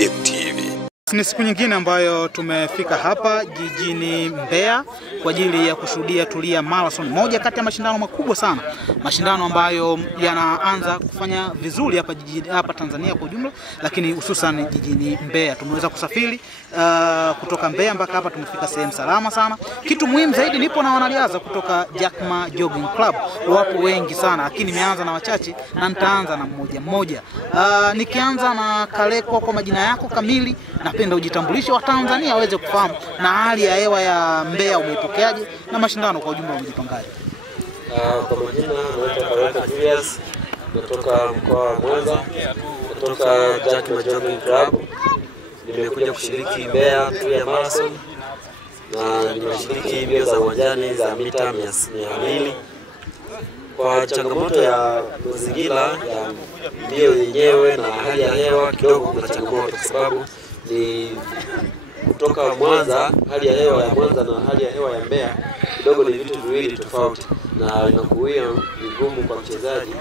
DEP TV. Ni siku nyingine ambayo tumefika hapa jijini Mbeya kwa ajili ya kushuhudia Tulia Marathon, moja kati ya mashindano makubwa sana, mashindano ambayo yanaanza kufanya vizuri hapa Tanzania kwa ujumla, lakini hususan jijini Mbeya. Tumeweza kusafiri kutoka Mbeya mpaka hapa, tumefika sehemu salama sana. Kitu muhimu zaidi, nipo na wanariadha kutoka Jack Ma Jogging Club, wapo wengi sana, lakini nimeanza na wachache na nitaanza na mmoja mmoja. Nikianza na Kalekwa, kwa majina yako kamili, napenda ujitambulishe wa Tanzania waweze kufahamu na hali ya hewa ya Mbeya umeipokeaje na mashindano kwa ujumla umejipangaje? Kwa majina naitwa Kalekwa Julius, natoka mkoa wa Mwanza, natoka Jack Ma Jogging Club. Nimekuja kushiriki Mbeya Tulia Marathon na nimeshiriki mbio za uwanjani za mita 200. Kwa changamoto ya mazingira ya mbio yenyewe na hali ya hewa, kidogo kuna changamoto kwa sababu ni kutoka Mwanza, hali ya hewa ya Mwanza na hali ya hewa ya Mbeya kidogo ni vitu viwili tofauti, na inakuwa ngumu kwa mchezaji.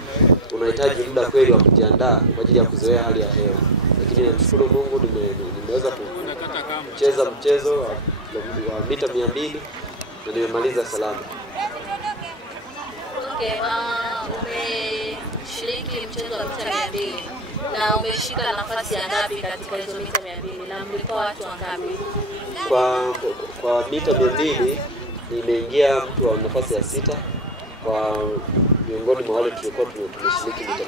Unahitaji muda kweli wa kujiandaa kwa ajili ya kuzoea hali ya hewa, lakini namshukuru Mungu nimeweza kucheza mchezo wa mita 200 na nimemaliza salama. Okay, umeshiriki mchezo wa mita 200 na umeshika nafasi ya ngapi katika hizo mita 200 na mlikuwa watu wangapi? Kwa mita 200 nimeingia mtu wa nafasi ya 6 kwa miongoni mwa wale tulikuwa tumeshiriki mita 200.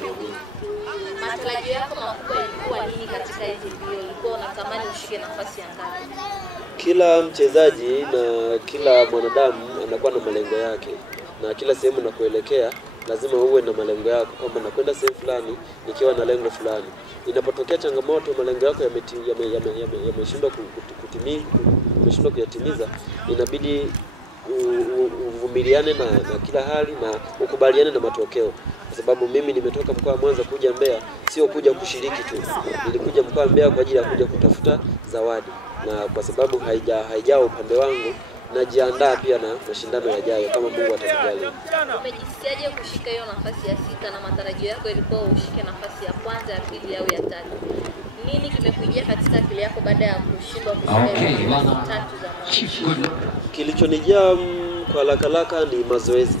Matarajio yako makubwa yalikuwa nini katika hizo mbio? Ulikuwa unatamani ushike nafasi ya ngapi? Kila mchezaji na kila mwanadamu anakuwa na malengo yake, na kila sehemu unakoelekea lazima uwe na malengo yako, kwamba nakwenda sehemu fulani nikiwa na lengo fulani. Inapotokea changamoto, malengo yako yameshindwa kuyatimiza, inabidi uvumiliane na kila hali na ukubaliane na matokeo. Kwa sababu mimi nimetoka mkoa wa Mwanza kuja Mbeya, sio kuja kushiriki tu. Nilikuja mkoa wa Mbeya kwa ajili ya kuja kutafuta zawadi, na kwa sababu haijao upande wangu, najiandaa pia na mashindano yajayo kama Mungu atanijalia. Umejisikiaje kushika hiyo nafasi ya 6 na matarajio yako ilikuwa ushike nafasi ya kwanza, ya pili au ya 3? Nini kimekujia katika akili yako baada ya kushindwa kushika nafasi 3 za mwisho? Kilichonijia kwa haraka ni mazoezi.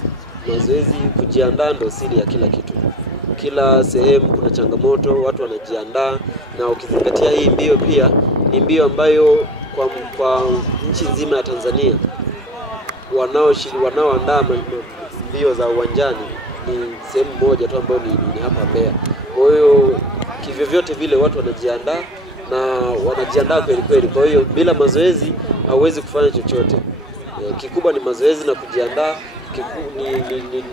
Mazoezi, kujiandaa ndio siri ya kila kitu. Kila sehemu kuna changamoto, watu wanajiandaa, na ukizingatia hii mbio pia ni mbio ambayo kwa nchi nzima ya Tanzania wanaoandaa mbio za uwanjani ni sehemu moja tu ambayo ni hapa Mbeya. Kwa hiyo kivyo vyote vile watu wanajiandaa na wanajiandaa kweli kweli. Kwa hiyo bila mazoezi hauwezi kufanya chochote. Kikubwa ni mazoezi na kujiandaa.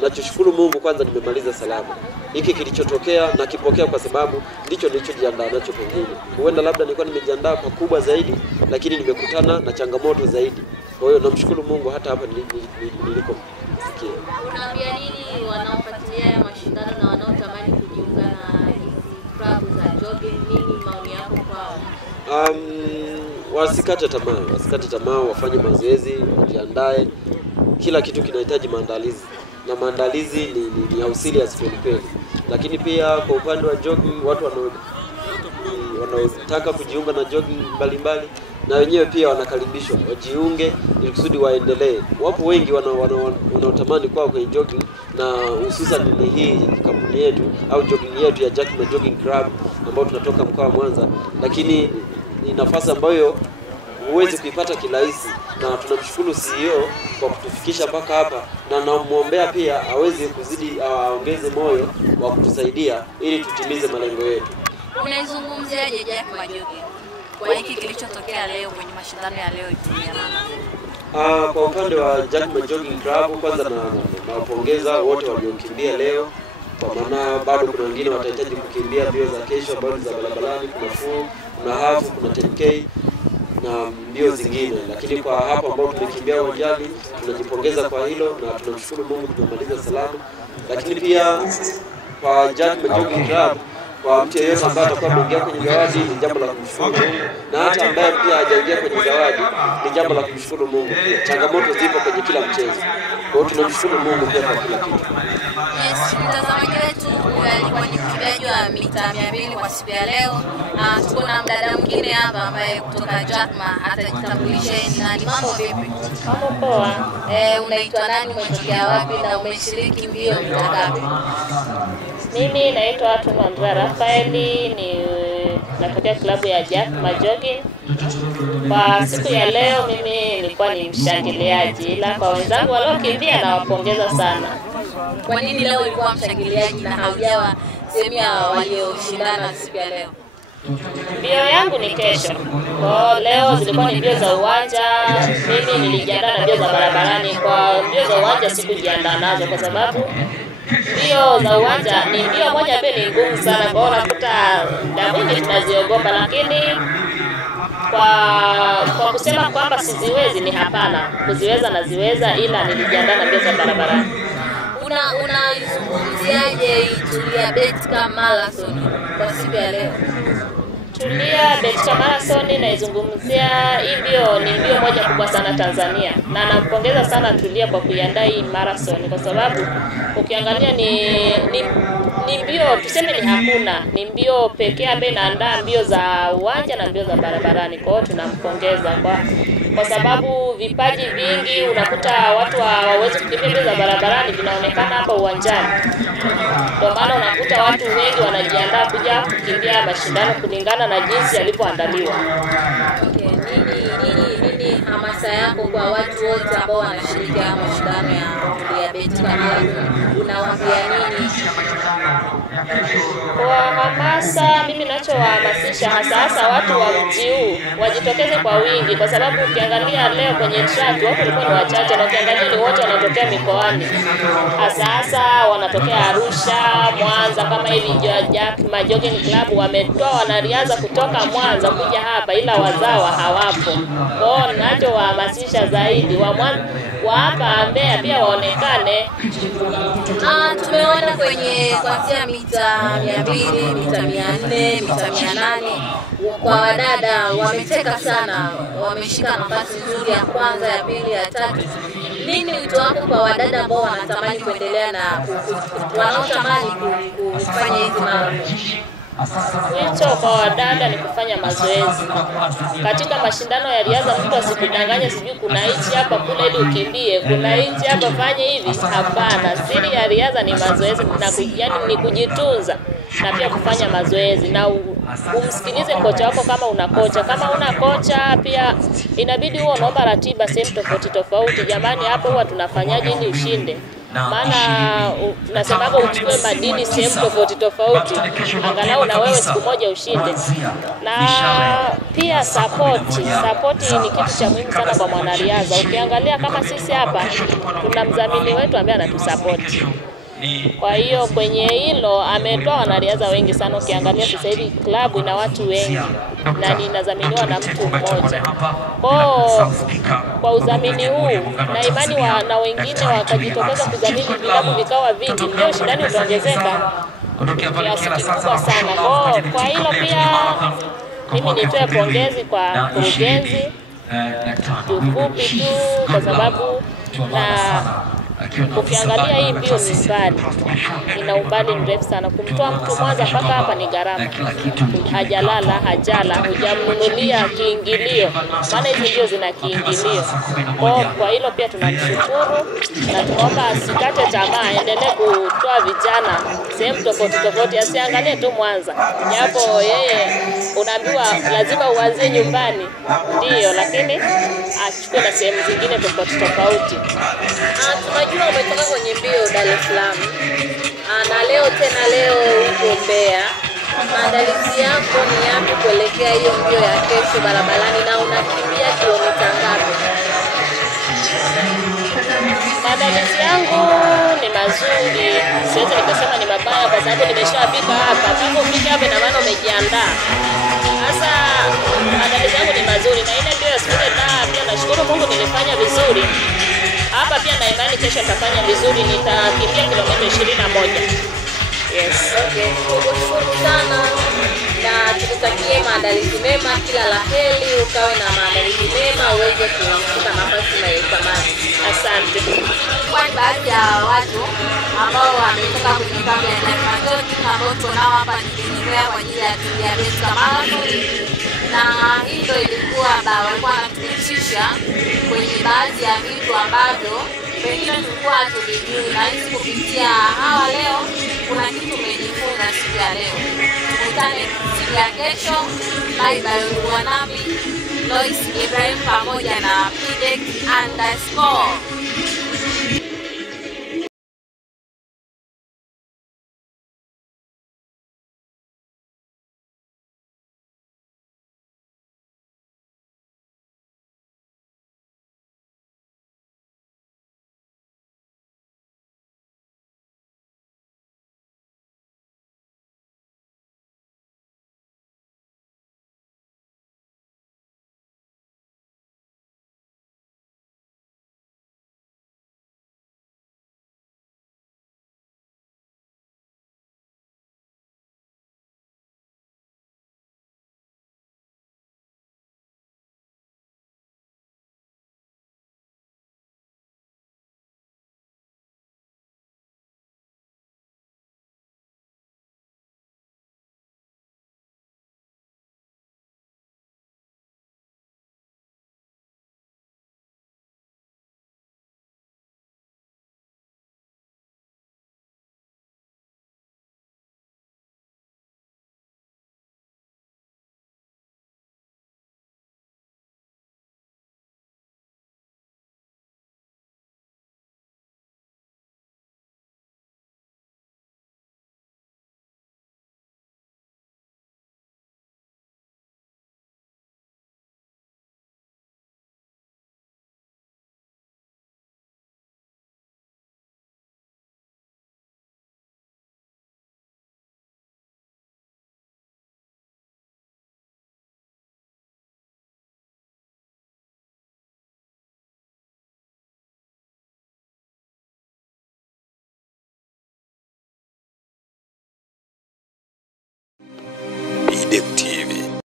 Nachoshukuru Mungu, kwanza nimemaliza salama. Hiki kilichotokea na kipokea kwa sababu ndicho nilichojiandaa nacho. Pengine huenda labda nilikuwa nimejiandaa pakubwa zaidi, lakini nimekutana na changamoto zaidi. Kwa hiyo namshukuru Mungu hata hapa nilikofikia. Unaambia nini wanaofuatilia mashindano na wanaotamani kujiunga na hizi club za jogging? Nini maoni yako kwao? Wasikate tamaa, wafanye mazoezi, wajiandae. Kila kitu kinahitaji maandalizi, na maandalizi ni hausili asipelipeli. Lakini pia kwa upande wa jogging, watu wanaotaka kujiunga na jogging mbalimbali na wenyewe pia wanakaribishwa wajiunge ili kusudi waendelee. Wapo wengi wanaotamani kwa kwenye jogging, na hususan ni hii kampuni yetu au jogging yetu ya Jack Ma Jogging Club ambao tunatoka mkoa wa Mwanza, lakini ni nafasi ambayo huwezi kuipata kirahisi, na tunamshukuru CEO kwa kutufikisha mpaka hapa, na namuombea pia aweze kuzidi, aongeze moyo wa kutusaidia ili tutimize malengo yetu. Unaizungumziaje Jack Ma Jogging kwa hiki kilichotokea leo kwenye mashindano ya leo Tulia Marathon? Kwa upande wa Jack Ma Jogging Club, kwanza nawapongeza wote waliokimbia leo, kwa maana bado kuna wengine watahitaji kukimbia mbio za kesho ambazo za barabarani. Kuna full, kuna half, kuna 10K na mbio zingine, lakini kwa hapo ambao tumekimbia uwanjani tunajipongeza kwa hilo na tunamshukuru Mungu tumemaliza salama. Lakini pia kwa Jack Ma Jogging Club kwa mtu yeyote ambaye atakuwa ameingia kwenye zawadi ni jambo la kumshukuru Mungu, na hata ambaye pia hajaingia kwenye zawadi ni jambo la kumshukuru Mungu. Changamoto zipo kwenye kila mchezo, kwa hiyo tunamshukuru Mungu pia kwa kila kitu. Yes, mtazamaji wetu, alikuwa ni mkimbiaji wa mita 200 kwa siku ya leo. Tuko na mdada mwingine hapa ambaye kutoka Jackma, atajitambulisha na ni mambo vipi? Mambo poa. Unaitwa nani, umetokea wapi na umeshiriki mbio mita ngapi? Mimi naitwa Tumandra Rafaeli, natokea klabu ya Jackma Jogging. Kwa siku ya leo mimi nilikuwa ni mshangiliaji, ila kwa wenzangu waliokimbia nawapongeza sana. Kwa nini leo ulikuwa mshangiliaji na haujawa sehemu ya walioshindana siku ya leo? Mbio yangu ni kesho. Kwa leo zilikuwa ni mbio za uwanja, mimi nilijiandaa na mbio za barabarani. Kwa mbio za uwanja sikujiandaa nazo kwa sababu mbio za uwanja ni mbio moja pia ni ngumu sana, kwa hiyo nakuta muda mwingi tunaziogopa, lakini kwa kusema kwamba siziwezi ni hapana, kuziweza naziweza, ila nilijiandaa na mbio za barabarani. Unazungumziaje Tulia Betika Marathon kwa siku ya leo? Tulia Betika Marathon naizungumzia, hii mbio ni mbio moja kubwa sana Tanzania, na nampongeza sana Tulia kwa kuiandaa hii marathon, kwa sababu ukiangalia ni mbio tuseme ni hakuna, ni mbio pekee ambaye inaandaa mbio za uwanja na mbio za barabarani. Kwa hiyo tunampongeza kwa sababu vipaji vingi unakuta watu hawawezi kukimbia mbio za barabarani, vinaonekana hapa uwanjani. Ndio maana unakuta watu wengi wanajiandaa kuja kukimbia mashindano kulingana na jinsi yalivyoandaliwa. Okay, nini hamasa yako kwa watu wote ambao wanashiriki mashindano ya Betika Marathon? Unawaambia nini? Kwa hamasa, mimi ninachowahamasisha hasa watu wa mji huu wajitokeze kwa wingi, kwa sababu ukiangalia leo kwenye track watu walikuwa ni wachache, na ukiangalia ni wote wanatokea mikoani. Hasa wanatokea Arusha, Mwanza, kama hivi Jackma Jogging Club wametoa wanariadha kutoka Mwanza kuja hapa, ila wazawa hawapo. Kwa hiyo ninachowahamasisha zaidi wa hapa Mbeya pia waonekane. Tumeona kwenye kuanzia mita 200, mita 400, mita 800 kwa wadada wameteka sana, wameshika nafasi nzuri ya kwanza, ya pili, ya tatu. Nini wito wako kwa wadada ambao wanatamani kuendelea na wanaotamani kufanya hizi marathon? Wito kwa wadada ni kufanya mazoezi. Katika mashindano ya riadha mtu asikudanganye sijui kuna hichi hapa kule ili ukimbie, kuna hichi hapa fanye hivi. Hapana, siri ya riadha ni mazoezi, na ni kujitunza na pia kufanya mazoezi, na umsikilize kocha wako kama una kocha. Kama una kocha pia inabidi huo unaomba ratiba sehemu tofauti tofauti. Jamani, hapo huwa tunafanyaje ili ushinde? Maana tunasemaga uchukue madini sehemu tofauti tofauti, angalau na wewe siku moja ushinde. Na pia support ni kitu cha muhimu sana kwa mwanariadha. Ukiangalia kama sisi hapa tuna mdhamini wetu ambaye anatusupport. Kwa hiyo kwenye hilo ametoa wanariadha wengi sana. Ukiangalia sasa hivi klabu ina watu wengi na inadhaminiwa na mtu mmoja. Kwa udhamini huu na imani na wengine wakajitokeza kudhamini vilabu vikawa vingi, ndio ushindani utaongezeka kiasi kikubwa sana. Kwa hilo pia mimi nitoe pongezi kwa mkurugenzi kiufupi tu, kwa sababu ukiangalia hii mbio ni mbali, ina umbali mrefu sana. Kumtoa mtu Mwanza mpaka hapa ni gharama, hajalala hajala, hujamnunulia kiingilio, maana hizi mbio zina kiingilio. Kwa hilo pia tunamshukuru na tunaomba asikate tamaa, endelee kutoa vijana sehemu tofauti tofauti, asiangalie tu Mwanza. Japo yeye unaambiwa lazima uanzie nyumbani, ndio, lakini achukue na sehemu zingine tofauti tofauti. Tunajua umetoka kwenye mbio Dar es Salaam na leo uko Mbeya. Maandalizi yako ni yapi kuelekea hiyo mbio ya kesho barabarani, na unakimbia kilomita ngapi? Maandalizi yangu ni mazuri, siwezi nikasema ni mabaya kwa sababu nimeshafika hapa. Tangu ufike hapa na maana umejiandaa. Sasa maandalizi yangu ni mazuri, na ile mbio ya siku pia nashukuru Mungu nilifanya vizuri. Hapa pia na imani kesho nitafanya vizuri, nitakimbia kilomita 21. Yes. Okay, tukushukuru sana na tukutakie maandalizi mema, kila la heri, ukawe na maandalizi mema uweze kushika nafasi unayotamani. Asante. Kwa baadhi ya watu ambao wametoka kwenye kambi ya Jack Jogging ambao tunao hapa jijini Mbeya kwa ajili ya Beta Marathon, na hii ndio ilikuwa walikuwa wanatupitisha kwenye baadhi ya vitu ambavyo pengine tulikuwa hatuvijui, na hizi kupitia hawa leo kuna kitu umejifunza siku ya leo. Tukutane siku ya kesho. Bye bye. Ulikuwa nami Lois Ibrahim pamoja na PDEC_.